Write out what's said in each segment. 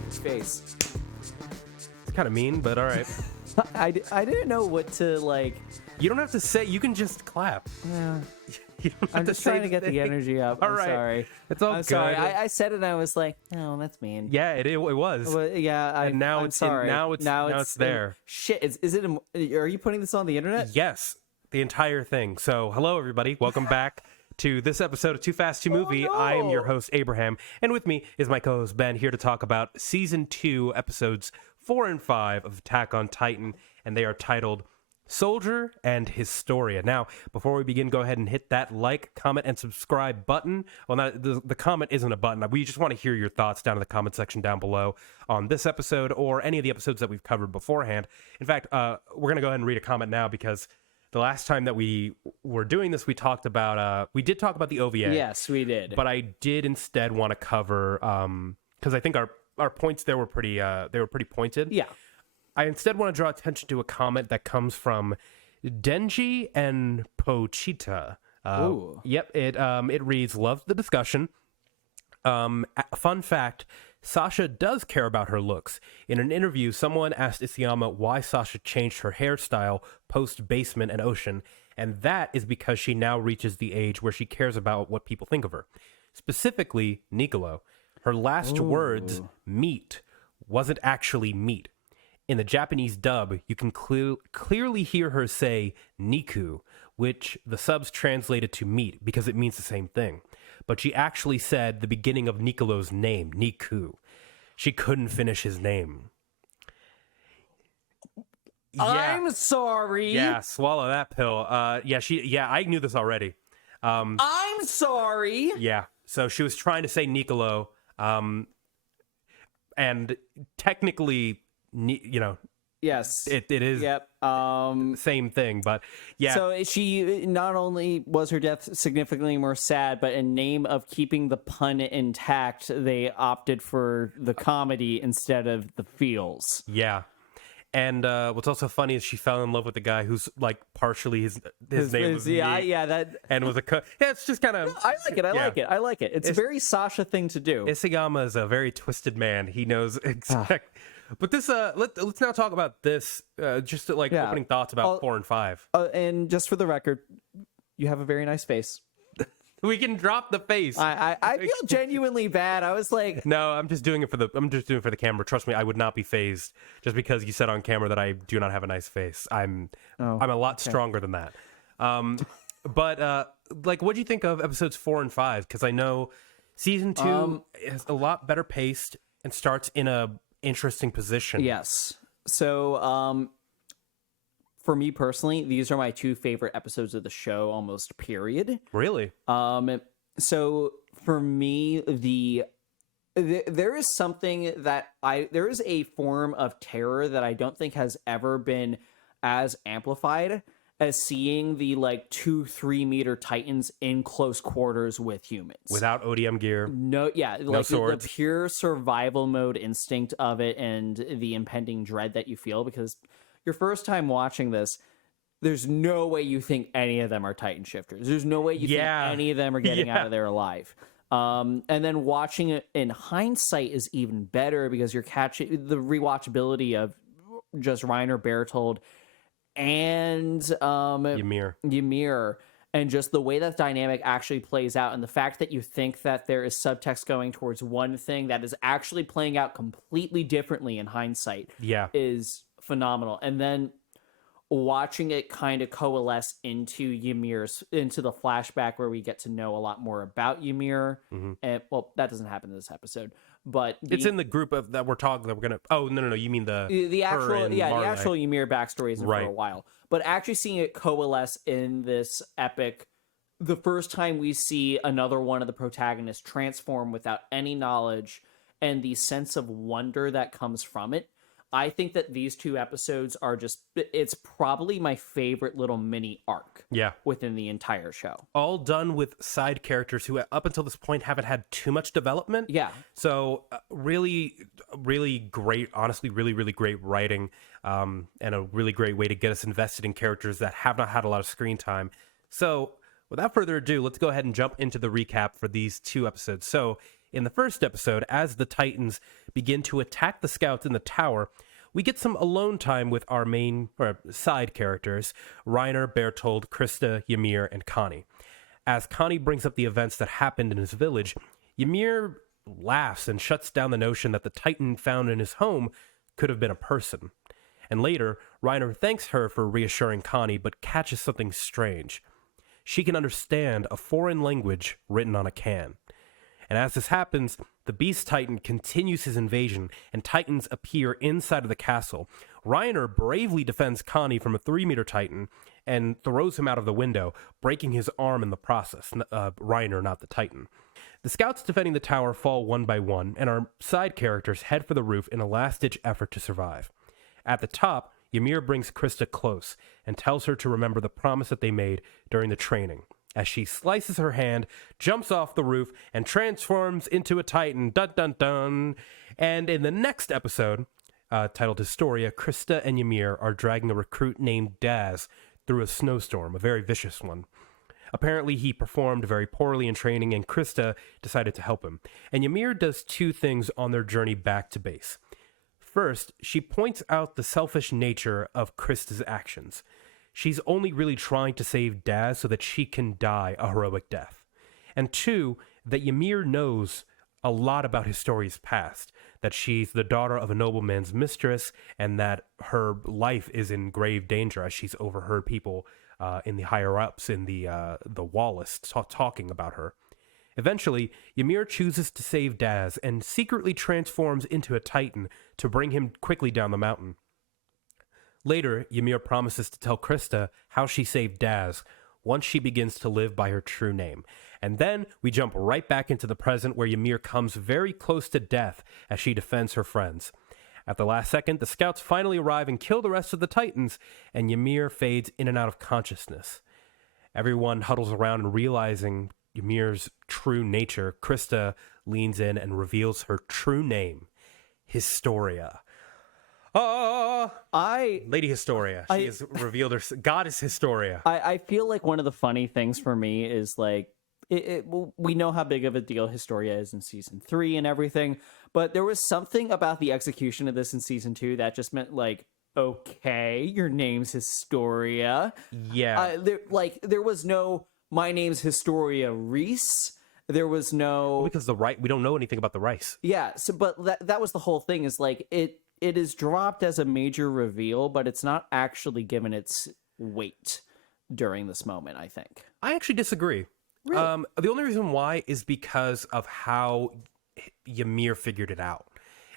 stupid face. It's kind of mean, but all right. I didn't know what to like. You don't have to say. You can just clap. Yeah. You don't have I'm to just say trying to get the anything. energy up. All I'm right. sorry. It's all I'm good. sorry. I said it and I was like, no, that's mean. Yeah, it was. Well, yeah, And now I'm it's sorry. now it's there. Shit, is it? Are you putting this on the internet? Yes, the entire thing. So, hello everybody. Welcome back to this episode of 2FAST2MOVIE. Oh, no. I am your host Abraham, and with me is my co-host Ben, here to talk about season 2, episodes 4 and 5 of Attack on Titan, and they are titled Soldier and Historia. Now, before we begin, go ahead and hit that like, comment, and subscribe button. Well, not, the comment isn't a button. We just want to hear your thoughts down in the comment section down below on this episode or any of the episodes that we've covered beforehand. In fact, we're going to go ahead and read a comment now because the last time that we were doing this, we did talk about the OVA. Yes, we did. But I did instead want to cover, because I think our points there were pretty pointed. Yeah. I instead want to draw attention to a comment that comes from Denji and Pochita. Ooh. Yep, it reads, "Love the discussion. Fun fact, Sasha does care about her looks. In an interview, someone asked Isayama why Sasha changed her hairstyle post-Basement and Ocean, and that is because she now reaches the age where she cares about what people think of her. Specifically, Niccolo. Her last words, meat, wasn't actually meat. In the Japanese dub, you can clearly hear her say Niku, which the subs translated to meat because it means the same thing. But she actually said the beginning of Niccolo's name, Niku. She couldn't finish his name." Yeah. I'm sorry. Yeah, swallow that pill. I knew this already. I'm sorry. Yeah, so she was trying to say Niccolo, and technically, Yes. it is Yep. the same thing, but yeah. So she not only was her death significantly more sad, but in name of keeping the pun intact, they opted for the comedy instead of the feels. Yeah. And what's also funny is she fell in love with the guy who's like partially his name was meat, that. and was it's just kind of I like it. I like it. It's a very Sasha thing to do. Isayama is a very twisted man. He knows exact. But this let's now talk about this just opening thoughts about 4 and 5. And just for the record, you have a very nice face. We can drop the face. I feel genuinely bad. I was like, no, I'm just doing it for the camera. Trust me, I would not be phased just because you said on camera that I do not have a nice face. I'm a lot stronger than that. But what do you think of episodes 4 and 5? Because I know season 2 is a lot better paced and starts in a interesting position. yes. So for me personally, these are my two favorite episodes of the show, almost period. Really? So for me, there is something that there is a form of terror that I don't think has ever been as amplified as seeing the 2-3 meter Titans in close quarters with humans without ODM gear. No, yeah, no swords. The pure survival mode instinct of it and the impending dread that you feel because your first time watching this, there's no way you think any of them are Titan shifters. There's no way you think any of them are getting out of there alive. And then watching it in hindsight is even better because you're catching the rewatchability of just Reiner, Berthold, and Ymir, and just the way that dynamic actually plays out, and the fact that you think that there is subtext going towards one thing that is actually playing out completely differently in hindsight is phenomenal. And then watching it kind of coalesce into the flashback where we get to know a lot more about Ymir. And that doesn't happen in this episode, but it's in the group of that we're talking that we're gonna. Oh no, you mean the actual the actual Ymir backstory isn't for a while, but actually seeing it coalesce in this epic. The first time we see another one of the protagonists transform without any knowledge and the sense of wonder that comes from it. I think that these two episodes are it's probably my favorite little mini arc within the entire show. All done with side characters who up until this point haven't had too much development. Yeah. So really, really great, honestly, really, really great writing and a really great way to get us invested in characters that have not had a lot of screen time. So without further ado, let's go ahead and jump into the recap for these two episodes. So In the first episode, as the Titans begin to attack the scouts in the tower, we get some alone time with our main or side characters, Reiner, Berthold, Krista, Ymir, and Connie. As Connie brings up the events that happened in his village, Ymir laughs and shuts down the notion that the Titan found in his home could have been a person. And later, Reiner thanks her for reassuring Connie, but catches something strange. She can understand a foreign language written on a can. And as this happens, the Beast Titan continues his invasion, and Titans appear inside of the castle. Reiner bravely defends Connie from a 3-meter Titan and throws him out of the window, breaking his arm in the process. Reiner, not the Titan. The scouts defending the tower fall one by one, and our side characters head for the roof in a last-ditch effort to survive. At the top, Ymir brings Krista close and tells her to remember the promise that they made during the training, as she slices her hand, jumps off the roof, and transforms into a Titan. Dun dun dun. And in the next episode, titled Historia, Krista and Ymir are dragging a recruit named Daz through a snowstorm, a very vicious one. Apparently, he performed very poorly in training, and Krista decided to help him. And Ymir does two things on their journey back to base. First, she points out the selfish nature of Krista's actions. She's only really trying to save Daz so that she can die a heroic death. And two, that Ymir knows a lot about Historia's past, that she's the daughter of a nobleman's mistress, and that her life is in grave danger as she's overheard people in the higher-ups in the Wallace talking about her. Eventually, Ymir chooses to save Daz and secretly transforms into a Titan to bring him quickly down the mountain. Later, Ymir promises to tell Krista how she saved Daz once she begins to live by her true name. And then we jump right back into the present where Ymir comes very close to death as she defends her friends. At the last second, the scouts finally arrive and kill the rest of the Titans, and Ymir fades in and out of consciousness. Everyone huddles around and realizing Ymir's true nature, Krista leans in and reveals her true name, Historia. Lady Historia. She has revealed her goddess Historia. I feel like one of the funny things for me is like we know how big of a deal Historia is in season 3 and everything, but there was something about the execution of this in season 2 that just meant like, okay, your name's Historia. Yeah. There was no my name's Historia Reese. There was no because we don't know anything about the rice. Yeah, so but that was the whole thing is like it is dropped as a major reveal, but it's not actually given its weight during this moment, I think. I actually disagree. Really? The only reason why is because of how Ymir figured it out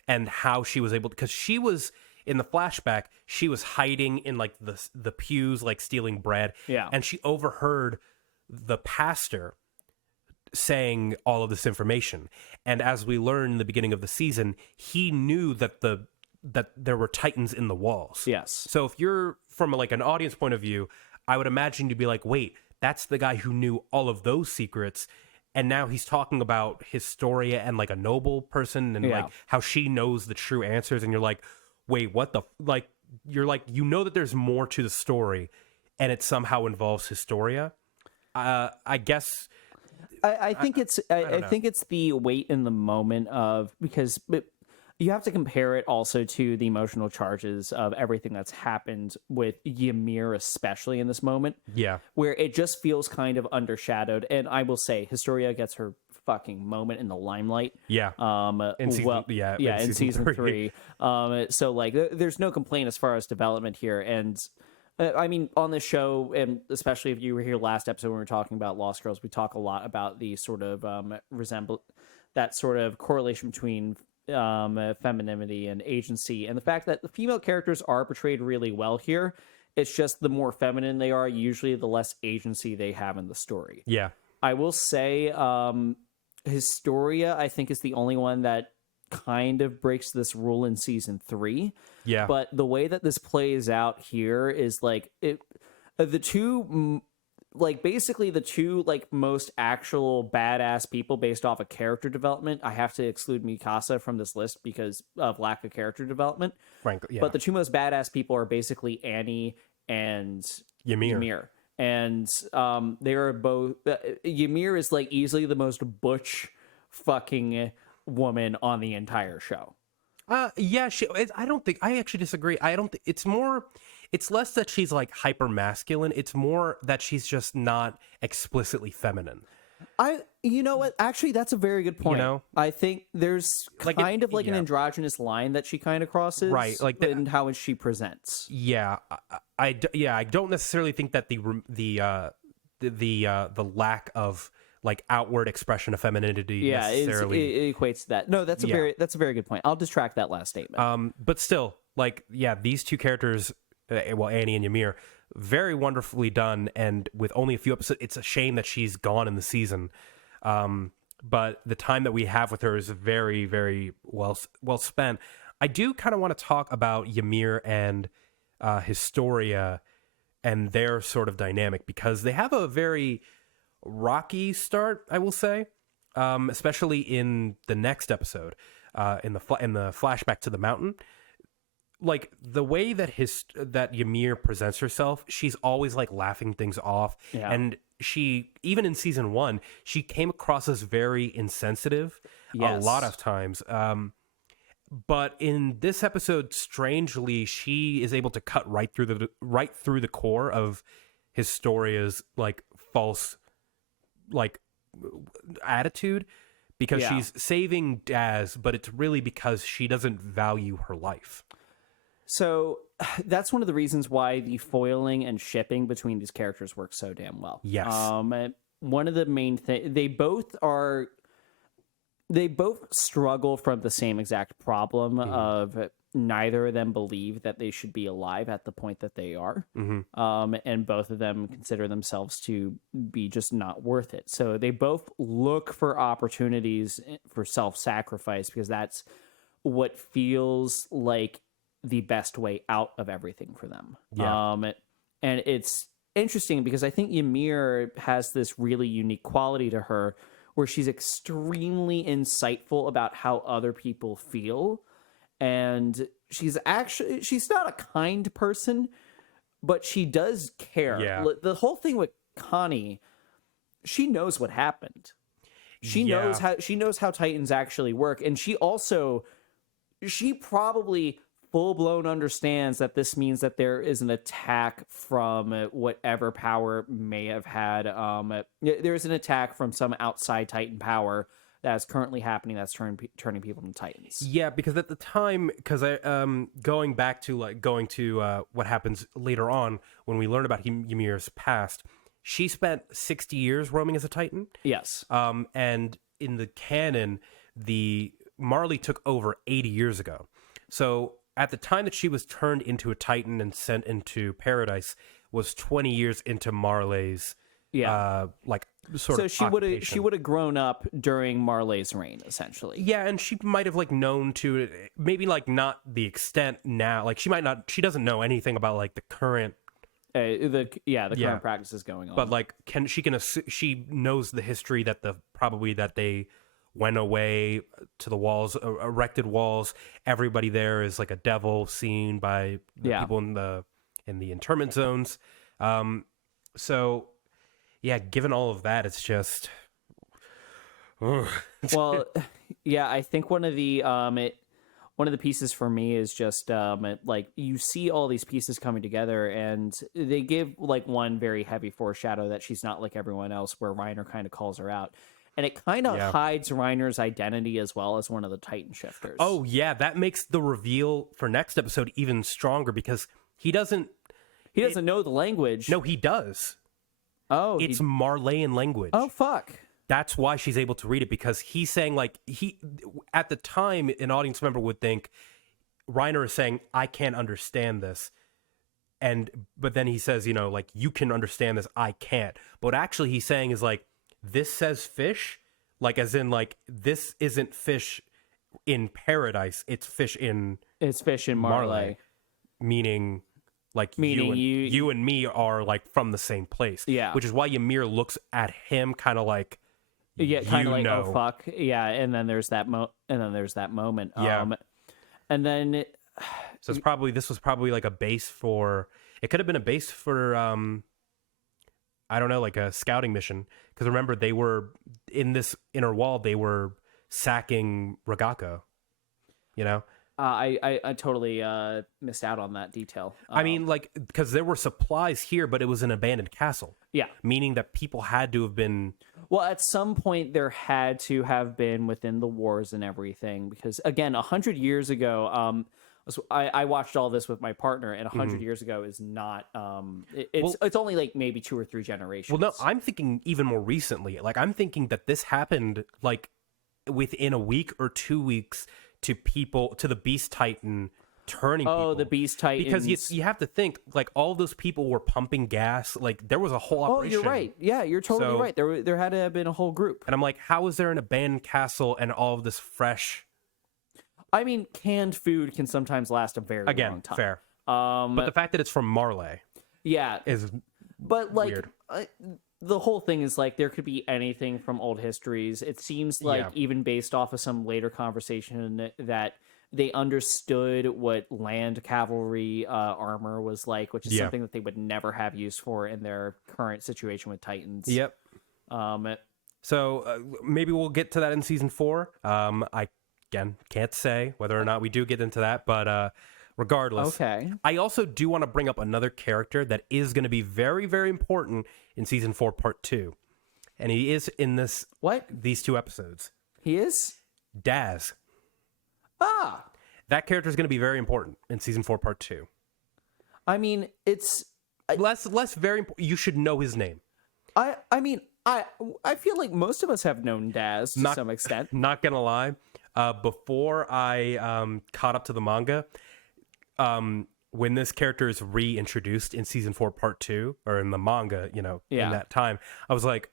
and how she was able to, because she was in the flashback, she was hiding in like the pews, like stealing bread. Yeah. And she overheard the pastor saying all of this information. And as we learn in the beginning of the season, he knew that that there were Titans in the walls. Yes. So if you're from like an audience point of view, I would imagine you'd be like, wait, that's the guy who knew all of those secrets. And now he's talking about Historia and like a noble person and like how she knows the true answers. And you're like, wait, what the, like, you're like, you know that there's more to the story and it somehow involves Historia. I guess. I think I think it's the weight in the moment of, because you have to compare it also to the emotional charges of everything that's happened with Ymir, especially in this moment. Yeah. Where it just feels kind of undershadowed. And I will say, Historia gets her fucking moment in the limelight. Yeah. In season 3. So like, there's no complaint as far as development here. And I mean, on this show, and especially if you were here last episode when we were talking about Lost Girls, we talk a lot about the sort of that sort of correlation between femininity and agency, and the fact that the female characters are portrayed really well here. It's just the more feminine they are, usually the less agency they have in the story. Yeah. I will say Historia, I think, is the only one that kind of breaks this rule in season 3. Yeah. But the way that this plays out here is like the two most actual badass people based off of character development. I have to exclude Mikasa from this list because of lack of character development. Frankly, yeah. But the two most badass people are basically Annie and Ymir. And they are both. Ymir is like easily the most butch fucking woman on the entire show. Yeah, I actually disagree. I don't think it's less that she's like hyper masculine. It's more that she's just not explicitly feminine. You know what? Actually, that's a very good point. You know? I think there's kind of like an androgynous line that she kind of crosses, right? Like in how she presents. Yeah, I don't necessarily think that the lack of like outward expression of femininity necessarily it equates to that. No, that's a very good point. I'll distract that last statement. But still, like, yeah, these two characters, Annie and Ymir, very wonderfully done, and with only a few episodes, it's a shame that she's gone in the season. But the time that we have with her is very, very well spent. I do kind of want to talk about Ymir and Historia and their sort of dynamic, because they have a very rocky start, I will say, especially in the next episode, in the flashback to the mountain. Like the way that Ymir presents herself, she's always like laughing things off, and she, even in season 1, she came across as very insensitive a lot of times. But in this episode, strangely, she is able to cut right through the core of Historia's like false like attitude, because she's saving Daz, but it's really because she doesn't value her life. So that's one of the reasons why the foiling and shipping between these characters works so damn well. Yes. One of the main things, they both struggle from the same exact problem of neither of them believe that they should be alive at the point that they are. And both of them consider themselves to be just not worth it. So they both look for opportunities for self-sacrifice, because that's what feels like the best way out of everything for them. And it's interesting because I think Ymir has this really unique quality to her where she's extremely insightful about how other people feel. And she's not a kind person, but she does care. Yeah. The whole thing with Connie, she knows what happened. She knows how Titans actually work. And she probably full-blown understands that this means that there is an attack from whatever power may have had. There's an attack from some outside Titan power that is currently happening that's turning people into Titans. Yeah, because at the time, going to what happens later on when we learn about Ymir's past, she spent 60 years roaming as a Titan. Yes. And in the canon, Marley took over 80 years ago. So at the time that she was turned into a Titan and sent into paradise was 20 years into Marley's so she would have grown up during Marley's reign, essentially. Yeah, and she might have like known to maybe like not the extent now. Like she doesn't know anything about like the current current practices going on. But like she knows the history that they went away to the walls, erected walls. Everybody there is like a devil seen by the people in the internment zones. So yeah, given all of that, it's just well, yeah, I think one of the pieces for me is just like you see all these pieces coming together, and they give like one very heavy foreshadow that she's not like everyone else, where Reiner kind of calls her out. And it kind of hides Reiner's identity as well as one of the Titan shifters. Oh, yeah. That makes the reveal for next episode even stronger, because he doesn't know the language. No, he does. Oh. It's Marleyan language. Oh, fuck. That's why she's able to read it, because he's saying, like, at the time, an audience member would think Reiner is saying, I can't understand this. But then he says, like, you can understand this, I can't. But what actually he's saying is, like, this says fish, like as in like this isn't fish in paradise, it's fish in Marley. Meaning you and me are like from the same place. Yeah. Which is why Ymir looks at him kind of like oh fuck. Yeah, and then there's that moment. Yeah. And then so this was probably like a base for, it could have been a base for I don't know, like a scouting mission. Because remember, they were in this inner wall. They were sacking Ragako, you know? I totally missed out on that detail. I mean, like, because there were supplies here, but it was an abandoned castle. Yeah. Meaning that people had to have been... Well, at some point, there had to have been within the wars and everything. Because, again, 100 years ago, I watched all this with my partner, and 100 years ago is not... it's only, like, maybe 2 or 3 generations. Well, no, I'm thinking even more recently. Like, I'm thinking that this happened, like, within a week or 2 weeks... to the Beast Titan turning people. The Beast Titans. Because you have to think, like, all those people were pumping gas. Like, there was a whole operation. Oh, you're right. Yeah, you're totally right. There had to have been a whole group. And I'm like, how is there an abandoned castle and all of this fresh... I mean, canned food can sometimes last a very long time. Again, fair. But the fact that it's from Marley is weird. The whole thing is, like, there could be anything from old histories. It seems like even based off of some later conversation that they understood what land cavalry armor was like, which is something that they would never have use for in their current situation with Titans. Yep. So maybe we'll get to that in season 4. I, again, can't say whether or not we do get into that, but... regardless, okay. I also do want to bring up another character that is going to be very, very important in season 4, part 2, and he is in these 2 episodes. He is Daz. That character is going to be very important in season 4, part 2. I mean, it's less very. You should know his name. I mean, I feel like most of us have known Daz to some extent. Not gonna lie, before I caught up to the manga. When this character is reintroduced in season 4, part 2, or in the manga, in that time, I was like,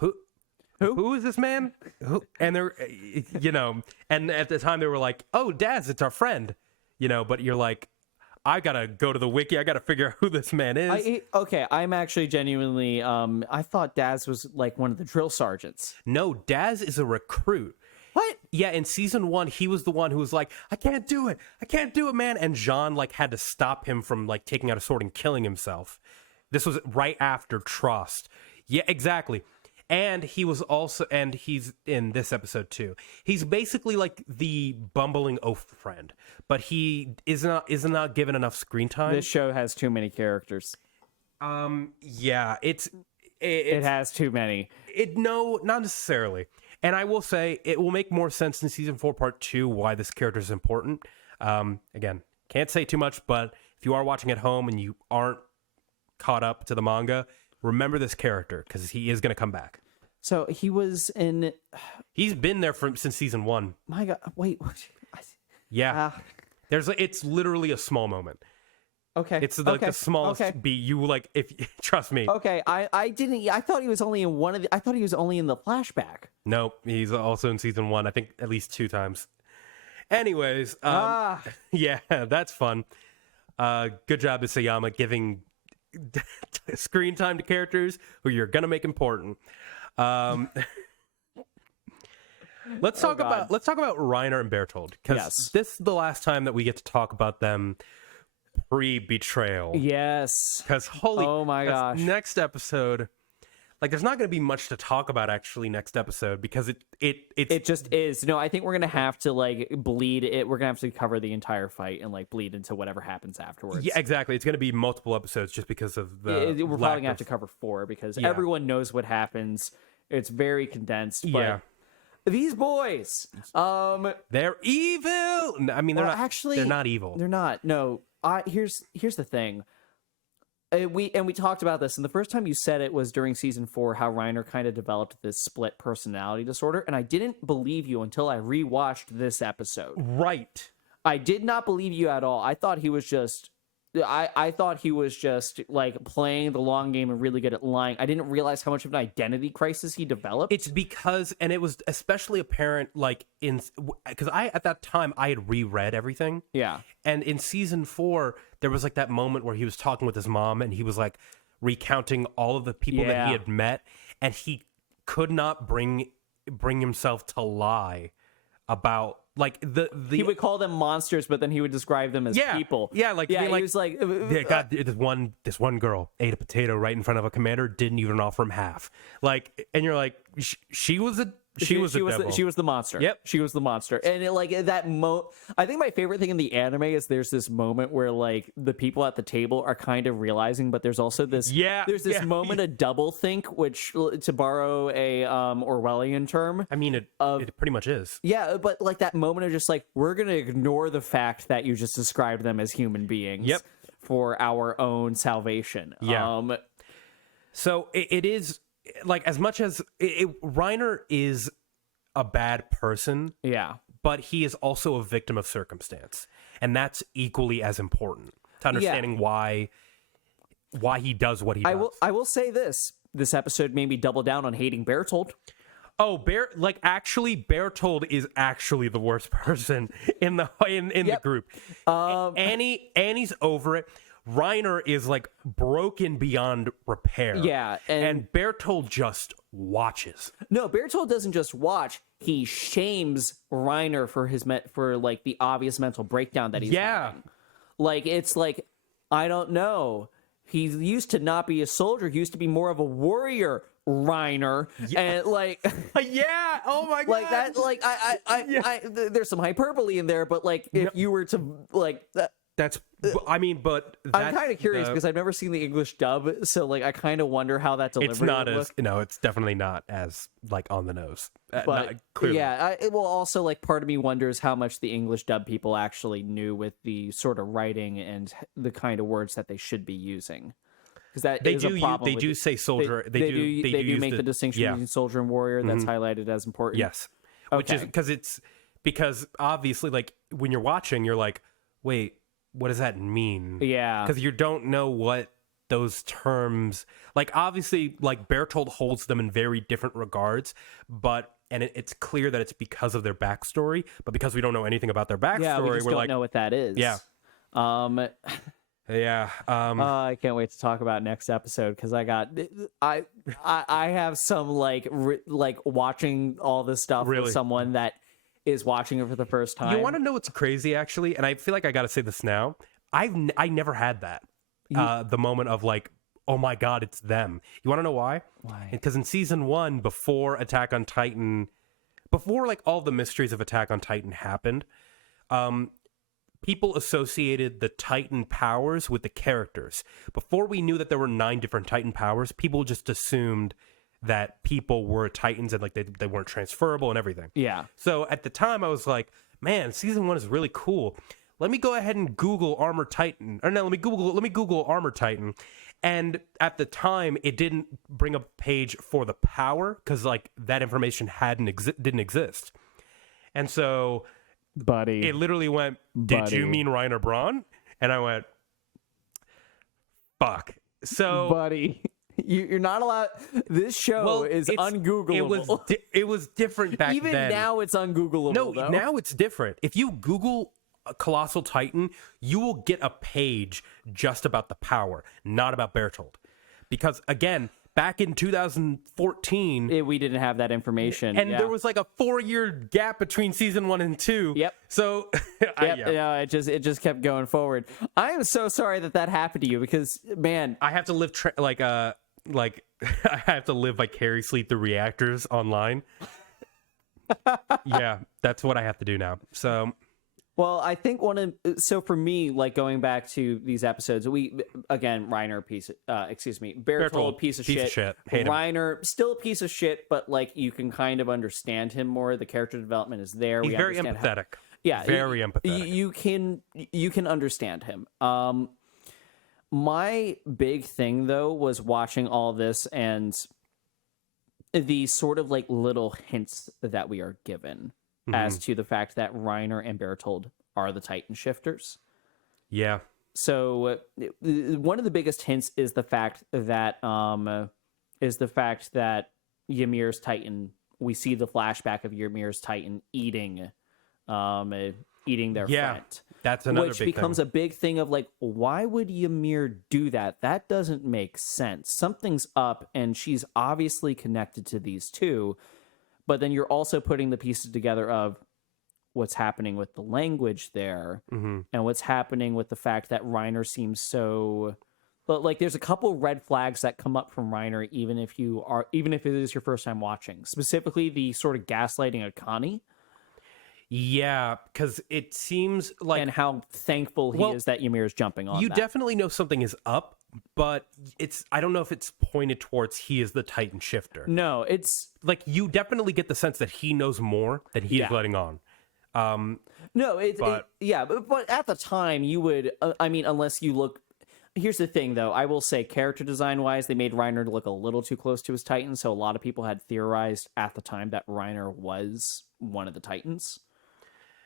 who is this man? And they're, and at the time they were like, oh, Daz, it's our friend, but you're like, I gotta go to the wiki. I gotta figure out who this man is. I'm actually genuinely, I thought Daz was like one of the drill sergeants. No, Daz is a recruit. What? Yeah, in season 1, he was the one who was like, I can't do it, man. And Jean, like, had to stop him from, like, taking out a sword and killing himself. This was right after Trust. Yeah, exactly. And he was also, and he's in this episode too. He's basically like the bumbling oaf friend, but he is not given enough screen time. This show has too many characters. Yeah, it has too many. No, not necessarily. And I will say it will make more sense in season 4, part 2, why this character is important. Again, can't say too much, but if you are watching at home and you aren't caught up to the manga, remember this character because he is going to come back. So he was in. He's been there since season 1. My God! Wait. Yeah. It's literally a small moment. Okay. It's like the smallest beat. You like if trust me. Okay. I didn't. I thought he was only in one of the. I thought he was only in the flashback. Nope. He's also in season 1. I think at least 2 times. Anyways. Yeah, that's fun. Good job, Isayama, giving screen time to characters who you're gonna make important. Let's talk about Reiner and Berthold, because this is the last time that we get to talk about them pre-betrayal. Yes. Because oh my gosh, next episode, like, there's not going to be much to talk about actually next episode because it just is. No, I think we're gonna have to like bleed it. We're gonna have to cover the entire fight and like bleed into whatever happens afterwards. Yeah, exactly. It's gonna be multiple episodes just because of the. We're probably gonna have to cover 4 because everyone knows what happens. It's very condensed. But these boys, they're evil. I mean, they're not actually. They're not evil. They're not. No. Here's the thing. We talked about this, and the first time you said it was during season 4, how Reiner kind of developed this split personality disorder, and I didn't believe you until I rewatched this episode. Right. I did not believe you at all. I thought he was just. I thought he was just like playing the long game and really good at lying. I didn't realize how much of an identity crisis he developed. It's because, and it was especially apparent, like because at that time I had reread everything. Yeah. And in season 4, there was like that moment where he was talking with his mom and he was like recounting all of the people that he had met, and he could not bring himself to lie about. Like he would call them monsters, but then he would describe them as people. Yeah, like he was like, God, this one girl ate a potato right in front of a commander, didn't even offer him half. Like, and you're like, she was a she was the devil. She was the monster. Yep. She was the monster. And I think my favorite thing in the anime is there's this moment where like the people at the table are kind of realizing, but there's also this moment of double think, which, to borrow a Orwellian term. I mean, it pretty much is. Yeah, but like that moment of just like, we're going to ignore the fact that you just described them as human beings. Yep. For our own salvation. Yeah. So it is like, as much as Reiner is a bad person, yeah, but he is also a victim of circumstance, and that's equally as important to understanding why he does what he does. I will say this episode made me double down on hating Berthold. Oh, Berthold is actually the worst person in the the group. Annie's over it. Reiner is like broken beyond repair. Yeah, and Berthold just watches. No, Berthold doesn't just watch. He shames Reiner for like the obvious mental breakdown that he's having. Like, it's like, I don't know. He used to not be a soldier. He used to be more of a warrior, Reiner. Yeah. And like, yeah, oh my god, like that. Like, I there's some hyperbole in there, but like, if you were to like, that's. I mean, but I'm kind of curious because I've never seen the English dub, so like, I kind of wonder how that delivery. It's not as it's definitely not as like on the nose. But clearly. Yeah, it will also like, part of me wonders how much the English dub people actually knew with the sort of writing and the kind of words that they should be using. Because that they is a problem. They do say soldier. They do make the distinction between soldier and warrior. That's highlighted as important. Yes, which is because obviously, like, when you're watching, you're like, wait, what does that mean? Yeah, because you don't know what those terms, like, obviously, like, Berthold holds them in very different regards, but it's clear that it's because of their backstory, but because we don't know anything about their backstory, we just don't know what that is. Yeah. Yeah. I can't wait to talk about next episode, because I have some like watching all this stuff with someone that is watching it for the first time. You want to know what's crazy, actually, and I feel like I got to say this now. I never had that. The moment of like, oh my god, it's them. You want to know why? Why? Because in season 1, before Attack on Titan, before like all the mysteries of Attack on Titan happened, people associated the Titan powers with the characters. Before we knew that there were 9 different Titan powers, people just assumed that people were Titans and like they weren't transferable and everything. Yeah. So at the time I was like, man, season 1 is really cool. Let me go ahead and Google Armor Titan. Or no, let me Google Armor Titan. And at the time, it didn't bring up a page for the power because like that information didn't exist. And so, buddy, it literally went, "Did you mean Reiner Braun?" And I went, "Fuck." So, buddy, you're not allowed. This show is ungoogleable. It was different back then. Even now, it's ungoogleable. No, though. Now it's different. If you Google a Colossal Titan, you will get a page just about the power, not about Berthold. Because again, back in 2014, we didn't have that information, and there was like a 4-year gap between season 1 and 2. Yep. So, it just kept going forward. I am so sorry that happened to you, because man, I have to live I have to live vicariously through reactors online. Yeah, that's what I have to do now. So. Well, I think for me, like, going back to these episodes, Reiner Berthold piece of shit. Hate Reiner him. Still a piece of shit, but like, you can kind of understand him more. The character development is there. He's very empathetic. Very empathetic. You can understand him. My big thing though was watching all this and the sort of like little hints that we are given. As to the fact that Reiner and Berthold are the Titan shifters. Yeah. So one of the biggest hints is the fact that Ymir's Titan. We see the flashback of Ymir's Titan eating their friend. That's another which big becomes thing. A big thing of like, why would Ymir do that? That doesn't make sense. Something's up, and she's obviously connected to these two. But then you're also putting the pieces together of what's happening with the language there, and what's happening with the fact that Reiner seems so But like, there's a couple red flags that come up from Reiner, even if it is your first time watching. Specifically, the sort of gaslighting of Connie. Yeah, because it seems like... And how thankful he is that Ymir is jumping on You that. definitely know something is up, but I don't know if it's pointed towards he is the Titan shifter. No, it's... Like, you definitely get the sense that he knows more than he is letting on. No, but at the time, you would... I mean, unless you look... Here's the thing, though. I will say, character design-wise, they made Reiner look a little too close to his Titan, so a lot of people had theorized at the time that Reiner was one of the Titans.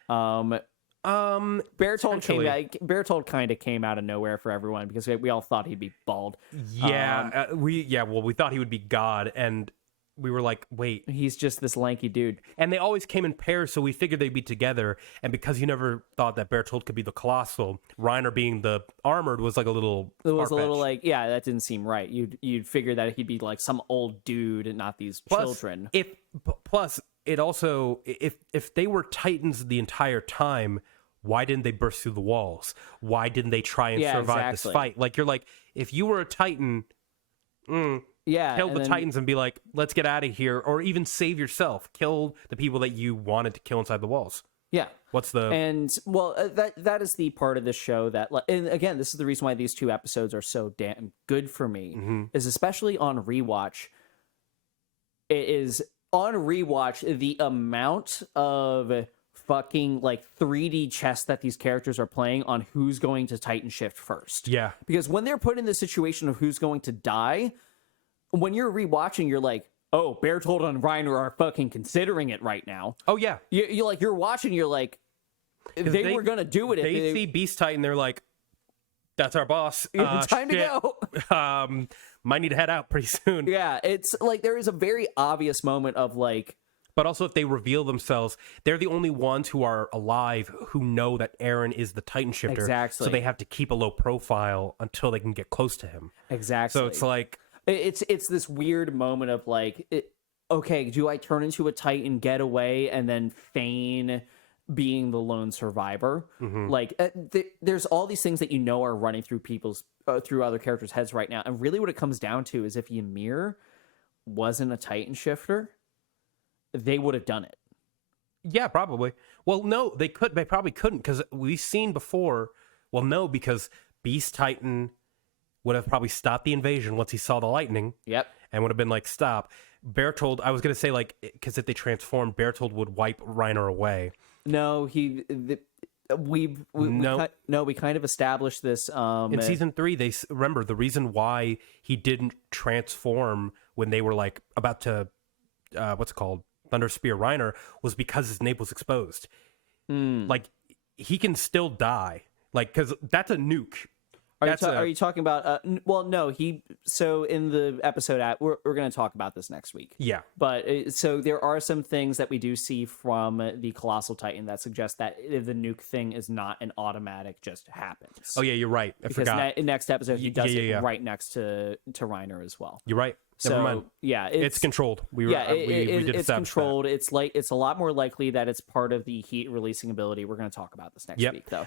Berthold kind of came out of nowhere for everyone because we all thought he'd be bald. Yeah, we thought he would be God, and we were like, wait, he's just this lanky dude. And they always came in pairs, so we figured they'd be together. And because you never thought that Berthold could be the colossal, Reiner being the armored was like a little. It was a little like, yeah, that didn't seem right. You'd figure that he'd be like some old dude and not these children. Plus, it also, if they were Titans the entire time, why didn't they burst through the walls? Why didn't they try and survive this fight? Like, you're like, if you were a Titan, kill the Titans and be like, let's get out of here, or even save yourself. Kill the people that you wanted to kill inside the walls. Yeah. What's the... And, well, that is the part of the show that... And again, this is the reason why these two episodes are so damn good for me, is especially on REWATCH. It is... On REWATCH, the amount of fucking, like, 3D chess that these characters are playing on who's going to Titan shift first. Yeah. Because when they're put in the situation of who's going to die, when you're rewatching, you're like, oh, Berthold and Reiner are fucking considering it right now. Oh, yeah. You're watching, you're like, they were going to do it. They see Beast Titan, they're like, that's our boss. Time to go. Might need to head out pretty soon. Yeah, it's like there is a very obvious moment of like... But also if they reveal themselves, they're the only ones who are alive who know that Eren is the Titan shifter. Exactly. So they have to keep a low profile until they can get close to him. Exactly. So it's like... It's this weird moment of like, okay, do I turn into a Titan, get away, and then feign being the lone survivor? Like, there's all these things that are running through through other characters' heads right now. And really what it comes down to is if Ymir wasn't a Titan shifter, they would have done it. Yeah, probably. Well, no, they probably couldn't, because we've seen before. Well, no, because Beast Titan would have probably stopped the invasion once he saw the lightning. Yep. And would have been like, stop. Berthold, I was going to say, like, because if they transformed, Berthold would wipe Reiner away. No, we kind of established this in season 3. Remember the reason why he didn't transform when they were like about to what's it called, Thunder Spear Reiner, was because his nape was exposed. Like, he can still die, like, because that's a nuke. Are you talking about? Well, no. So in the episode, we're going to talk about this next week. Yeah. But so there are some things that we do see from the Colossal Titan that suggest that the nuke thing is not an automatic, just happens. Oh yeah, you're right. I forgot. Next episode he does it right next to Reiner as well. You're right. Never mind. Yeah, it's controlled. We did it's controlled. That. It's a lot more likely that it's part of the heat releasing ability. We're going to talk about this next week, though.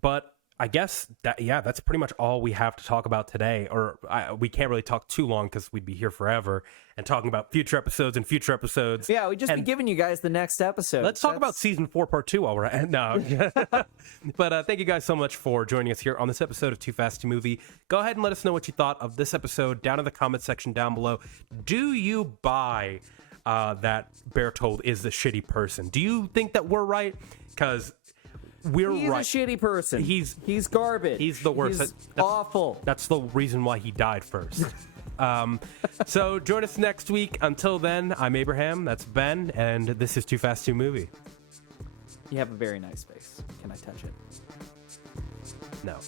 But I guess that's pretty much all we have to talk about today. Or we can't really talk too long because we'd be here forever and talking about future episodes and future episodes. Yeah, we'd just be giving you guys the next episode. Let's talk about season 4, part 2 while we're at. No, but thank you guys so much for joining us here on this episode of 2FAST2MOVIE. Go ahead and let us know what you thought of this episode down in the comment section down below. Do you buy that Berthold is the shitty person? Do you think that we're right? Because he's right. He's a shitty person. He's garbage. He's the worst. He's awful. That's the reason why he died first. So join us next week. Until then, I'm Abraham. That's Ben, and this is 2FAST2MOVIE. You have a very nice face. Can I touch it? No.